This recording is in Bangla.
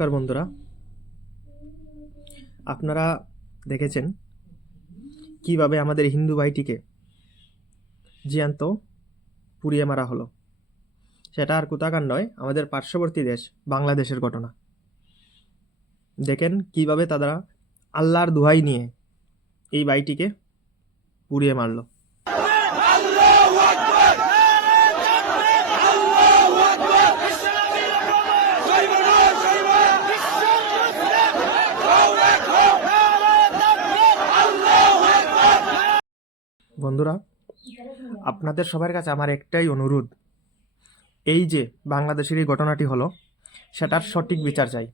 নমস্কার বন্ধুরা, আপনারা দেখেছেন কিভাবে আমাদের হিন্দু ভাইটিকে জ্যান্ত পুড়িয়ে মারা হলো। সেটা আর কোথাকার নয়, আমাদের পার্শ্ববর্তী দেশ বাংলাদেশের ঘটনা। দেখেন কিভাবে তারা আল্লাহর দোহাই নিয়ে এই ভাইটিকে পুড়িয়ে মারলো। বন্ধুরা, আপনাদের সবার কাছে আমার একটাই অনুরোধ, এই যে বাংলাদেশের এই ঘটনাটি হলো, সেটার সঠিক বিচার চাই।